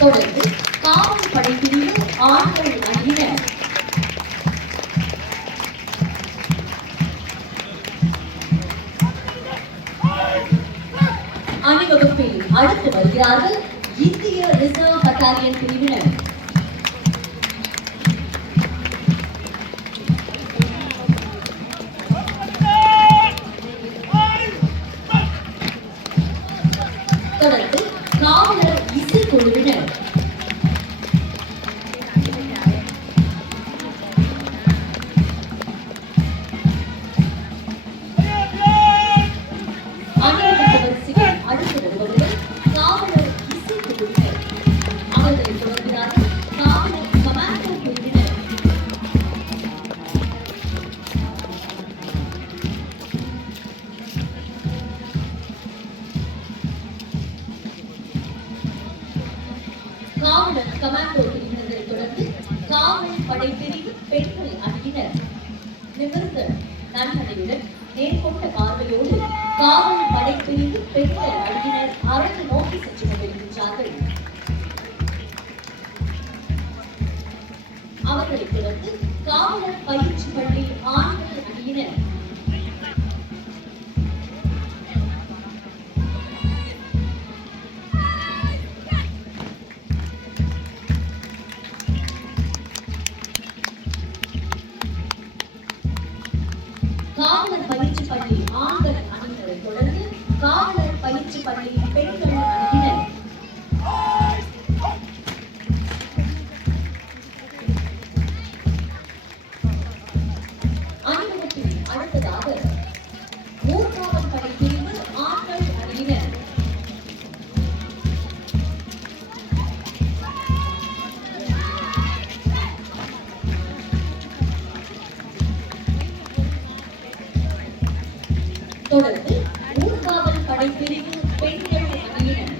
தொடர்ந்து காவல் படைப்பிரிவு ஆண்கள் அணியினர் அணிவகுப்பில் அடுத்து வருகிறார்கள் இந்திய ரிசர்வ் பட்டாலியன் பிரிவினர். தொடர்ந்து காவலர் இசைக்குழுவினர். காவலர் கமாண்டோ பிரிவினரை தொடர்ந்து காவல் படைப்பிரிவு பெண்கள் அணியினர் நிமிர்ந்த நன்னடையுடன் நேர்கொண்ட பார்வையோடு காவல் படைப்பிரிவு பெண்கள் அணியினர் அரங்கு நோக்கி சென்று கொண்டிருக்கின்றார்கள். அவர்களைத் தொடர்ந்து காவலர் பயிற்சி பள்ளி ஆண்கள் அணியினர் காவலர் பயிற்சி பள்ளி ஆண்கள் அணியினரை தொடர்ந்து காவலர் பயிற்சி பள்ளி பெண்கள் அணியினர். அணிவகுப்பில் அடுத்ததாக ஊர்காவல் படை பிரிவு ஆண்கள் அணியினர். தொடர்ந்து ஊர்காவல் படைப்பிரிவு பெண்கள் அணியினர்.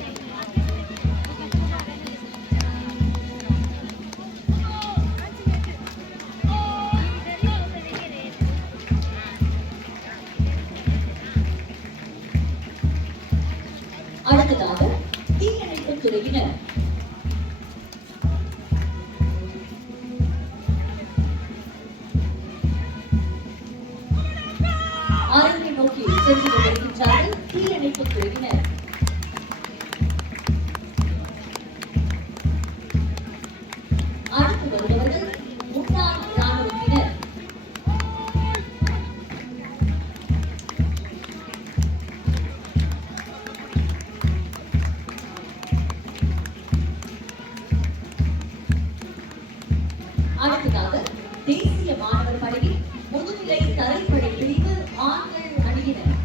அடுத்ததாக தீயணைப்பு துறையினர். அரங்கை நோக்கி சென்று கொண்டிருக்கின்றார்கள் தீயணைப்பு துறையினர். அடுத்து வருபவர்கள் முன்னாள் ராணுவத்தினர். அடுத்ததாக தேசிய மாணவர் படையில் முதுநிலை தரைப்படை பிரிவு ஆண்கள் அணியினர்.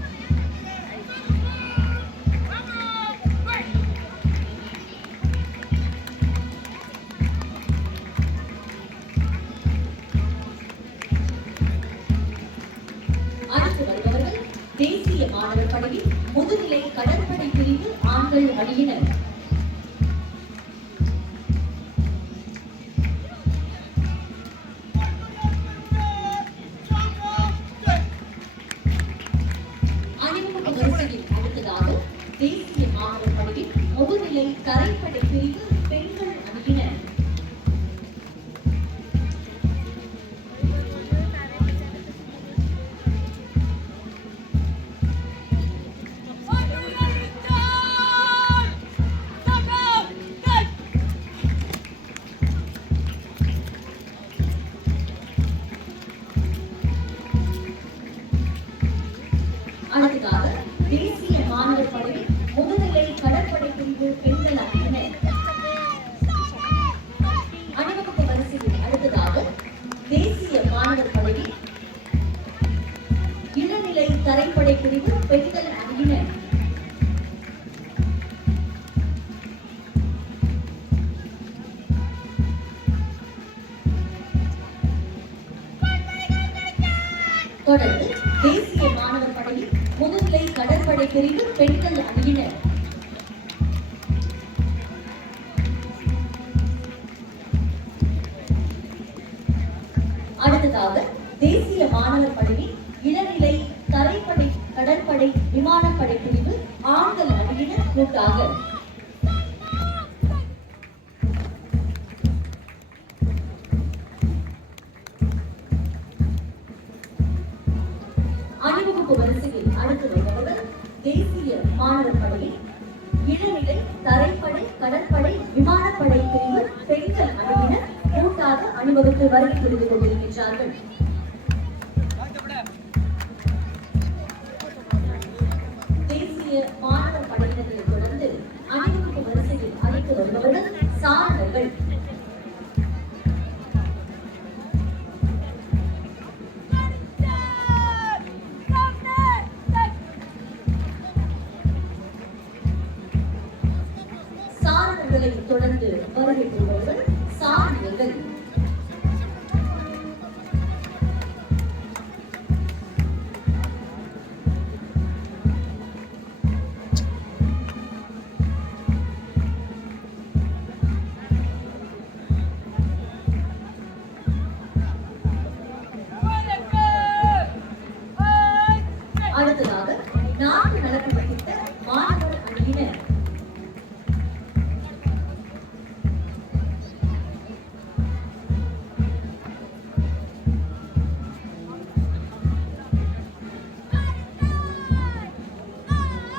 அடுத்து வருபவர்கள் தேசிய மாணவர் படையில் முதுநிலை கடற்படை பிரிவு ஆண்கள் அணியினர். அடுத்ததாக தேசிய மாணவர் படையில் முதுநிலை தரைப்படை பிரிவு பெண்கள் அணியினர். அடுத்ததாக தேசிய மாணவர் படையில் முதுநிலை கடற்படை பிரிவு பெண்கள் அணியினர். அணிவகுப்பு வரிசையில் அடுத்ததாக தேசிய மாணவர் படையில் இளநிலை தரைப்படை பிரிவு பெண்கள் அணியினர். தொடர்ந்து தேசிய மாணவர் படையில் முதுநிலை கடற்படை பிரிவு பெண்கள் அணியினர். அடுத்ததாக தேசிய மாணவர் படையில் இளநிலை தரைப்படை கடற்படை விமானப்படை பிரிவு ஆண்கள் அணியினர் கூட்டாக அணிவகுப்பு வரிசையில் அடுத்து வருபவர்கள் தேசிய மாணவர் படையில் இளநிலை, தரைப்படை, கடற்படை, விமானப்படை பிரிவு பெண்கள் அணியினர் கூட்டாக அணிவகுத்து வருகை புரிந்து கொண்டிருக்கின்றார்கள். தேசிய மாணவர் படையினரை தொடர்ந்து அணிவகுப்பு வரிசையில் அழைத்து வருபவர்கள் சாரணர்கள். சாரணர்களை தொடர்ந்து வருகை புரிபவர்கள் சாரணியர்கள். அடுத்ததாக நாட்டு நடப்பு வகித்த மாணவர் அணியினர்.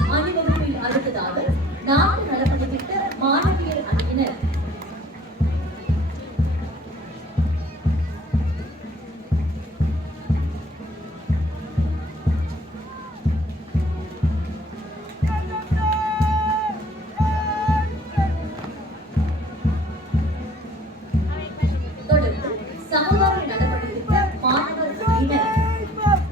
அணிவகுப்பில் அடுத்ததாக நாட்டு நடப்பு வகித்த மாணவியர் அணியினர். தொடர்ந்து சமுதாய நடவடிக்கை மாணவர் அணியினர்.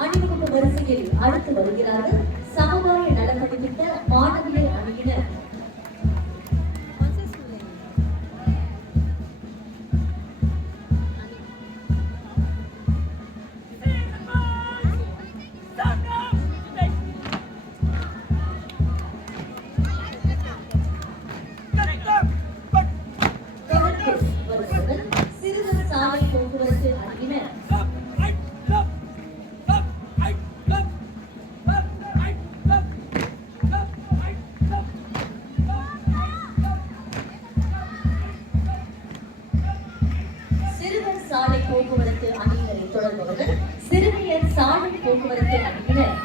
அணிவகுப்பு வரிசையில் அடுத்து வருகிறார்கள் சமுதாய நடவடிக்கை மாணவியர் அணியினர். சிறுவர் சாலை போக்குவரத்து அணியினர். சிறுவர் சாலை போக்குவரத்து அணியினரை தொடர்பவர்கள் சிறுமியர் சாலை போக்குவரத்து அணியினர்.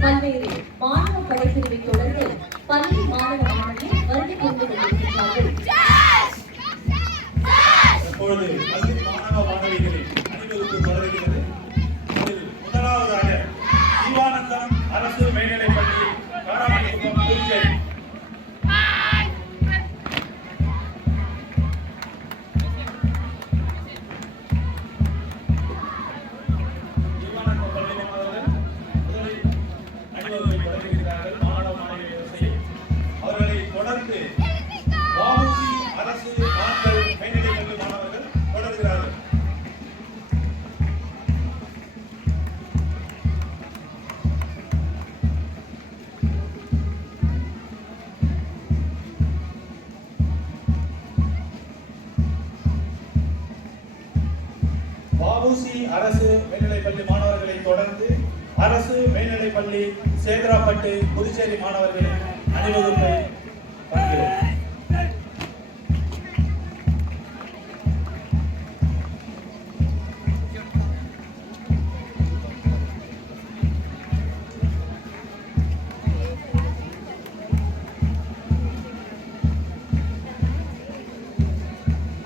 பல்வேறு மாணவ படைப்பிரிவை தொடர்ந்து பள்ளி மாணவ மாணவியர் வருகை கொண்டு கொண்டிருக்கிறார்கள். இப்பொழுது பள்ளி மாணவ மாணவிகளின் அணிவகுப்பு தொடர்கிறது. முதலாவதாக ஜீவானந்தம் அரசு மேல்நிலைப் பள்ளி காராமணிக்குப்பம் புதுச்சேரி. ஜீவானந்தம் பள்ளி மாணவர்கள் முதலில் அணிவகுப்பை தொடர்கிறார்கள். மாணவ மாணவி வரிசையில் அவர்களை தொடர்ந்து வாவுசி அரசு ஆண்கள் மேல்நிலைப் பள்ளி மாணவர்கள் தொடர்கிறார்கள். வாவுசி அரசு மேல்நிலைப் பள்ளி மாணவர்களை தொடர்ந்து அரசு மேல்நிலைப் பள்ளி சேதராப்பட்டு புதுச்சேரி மாணவர்களின் அணிவகுப்பை காண்கிறோம்.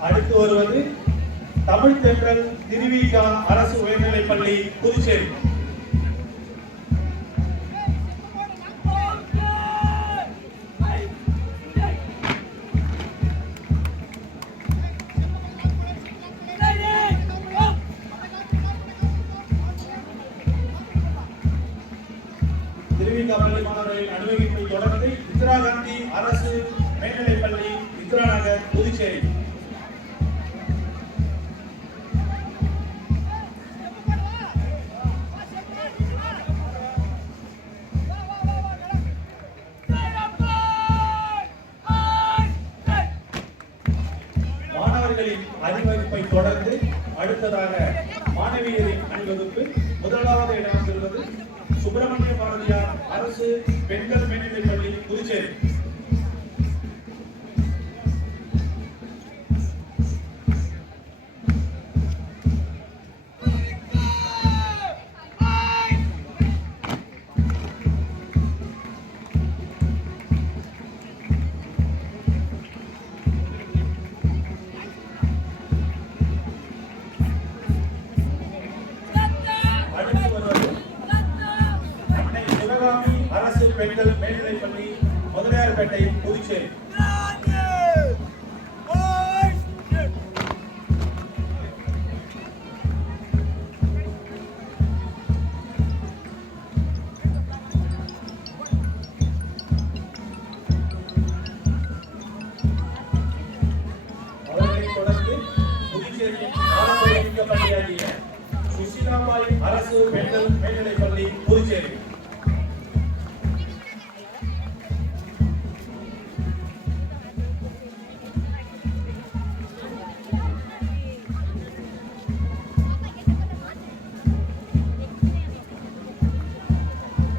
அடுத்து வருவது தமிழ் தென்றல் திருவிகா அரசு உயர்நிலைப் பள்ளி புதுச்சேரி. திருவிகா பள்ளி மாணவர்களின் அணிவகுப்பை தொடர்ந்து இந்திரா காந்தி அரசு மேல்நிலைப் பள்ளி இந்திரா நகர் புதுச்சேரி. மாணவர்களின் பெண்களின் அணிவகுப்பை தொடர்ந்து அடுத்ததாக மாணவியரின் அணிவகுப்பு. முதலாவது இடம் பெறுவது சுப்பிரமணிய பாரதியார் அரசு பெண்கள் மேல்நிலைப் பள்ளி புதுச்சேரி. அரசு பெண்கள் மேல்நிலைப் பள்ளி முதலியார்பேட்டை புதுச்சேரி. அவர்களைத் தொடர்ந்து புதுச்சேரியின் பாரம்பரிய பள்ளியாகிய சுசிலாபாய் அரசு பெண்கள் மேல்நிலைப் பள்ளி புதுச்சேரி.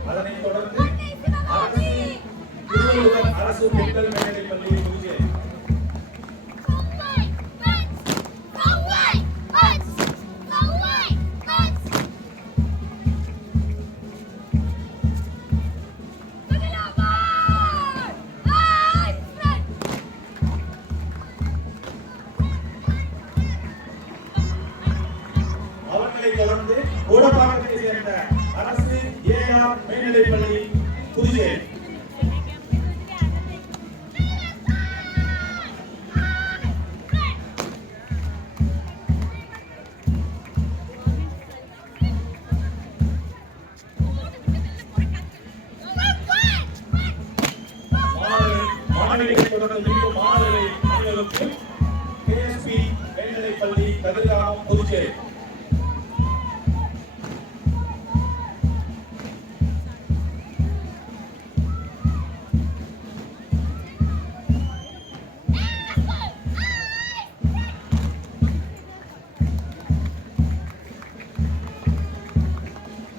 அதனைத் தொடர்ந்து அரசு பெண்கள் மேல்நிலைப் பள்ளி புதுச்சேரி. அவர்களைத் தொடர்ந்து கோடப்பாக்கத்தை சேர்ந்த அரசு ஏஆர் மேல்நிலைப் பள்ளி புதுச்சேரி. மாணவிகளை தொடர்ந்து மீண்டும் மாணவர்களை அணிவகுப்பு கேஎஸ்பி மேல்நிலைப் பள்ளி கதிர்காமம் புதுச்சேரி.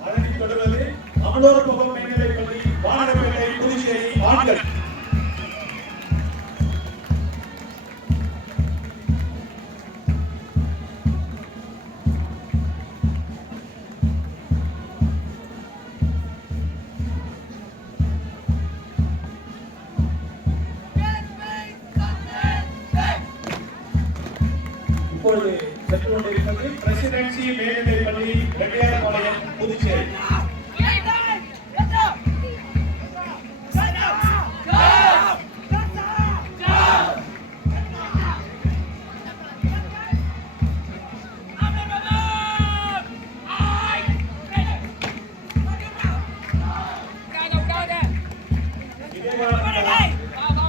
அதனைத் தொடர்ந்து அமலோற்பகம் மேல்நிலைப் பள்ளி வானரப்பேட்டை புதுச்சேரி ஆண்கள். இப்பொழுது சென்று கொண்டிருப்பது பிரசிடென்சி மேல்நிலைப் பள்ளி ரெட்டியார்பாளையம் புதுச்சேரி.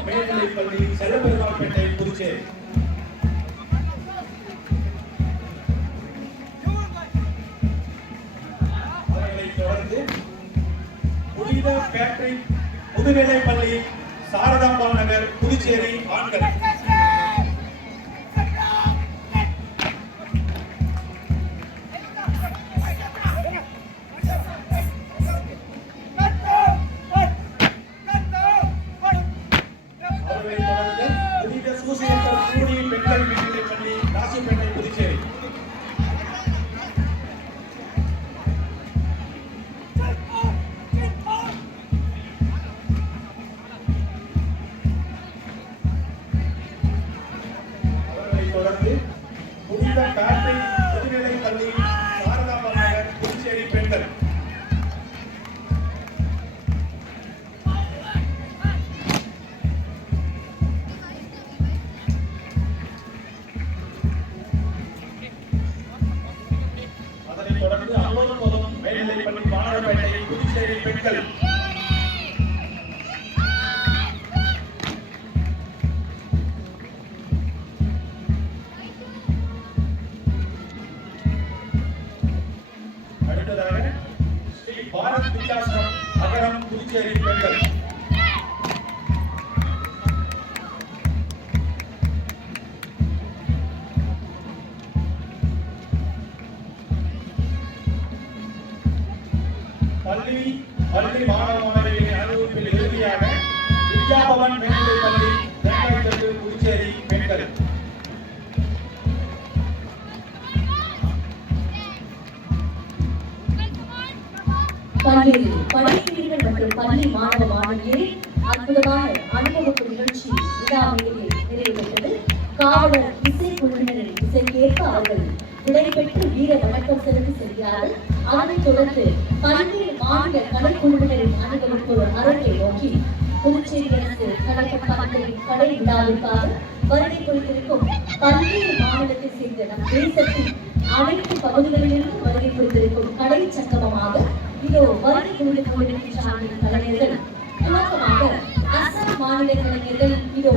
மேல்நிலைப் பள்ளி செல்லப்பெருமாள்பேட்டை புதுச்சேரி. தொடர்ந்து புனித பேட்ரிக் முதுநிலைப் பள்ளி சாரதாம்பா நகர் புதுச்சேரி ஆண்கள். அவர்களைத் தொடர்ந்து புனித சூசியப்பர் சூடி பெண்கள் மேல்நிலைப் பள்ளி ராசிப்பேட்டை புதுச்சேரி. தொடர்ந்து புனித பேட்ரிக் முதுநிலைப் பள்ளி சாரதாம்பா நகர் புதுச்சேரி பெண்கள். அதனைத் தொடர்ந்து அமலோற்பகம் மேல்நிலைப் பள்ளி வானரப்பேட்டை புதுச்சேரி பெண்கள். அடுத்ததாக ஸ்ரீ பாரத் விகாசம் அகரம் புதுச்சேரி பெண்கள். பள்ளி மாணவ மாணவிகளின் அனுபவத்தில் இறுதியாக வித்யாபவன் மேல்நிலைப் பள்ளி தேங்காய்த்தட்டு புதுச்சேரி பெண்கள். பள்ளியில் பணியாளர்கள் மற்றும் பள்ளி மாணவ மாணவியரின் அற்புதமான அனுபவ நிகழ்ச்சி விழாவிலேயே நிறைவு பெற்றது. காவலர் இசைக்குழுவினரின் இசைக்கேற்ப அவர்கள் விடைபெற்று வீர வணக்கம் செலுத்தி செல்கிறார்கள். அதனைத் தொடர்ந்து பல்வேறு மாநில கலைக்குழுவினரின் அணிவகுப்பு அரங்கை நோக்கி புதுச்சேரி அரசு கலைப்பண்பாட்டின் கலை விழாவிற்காக வருகை புரிந்திருக்கும் பல்வேறு மாநிலத்தை சேர்ந்த நம் தேசத்தின் அனைத்து பகுதிகளிலிருந்து வருகை புரிந்திருக்கும் கலை சங்கமமாக இதோ வருகை புரிந்து கொண்டிருக்கின்ற கலைஞர்கள். துவக்கமாக அசாம் மாநில கலைஞர்கள் இதோ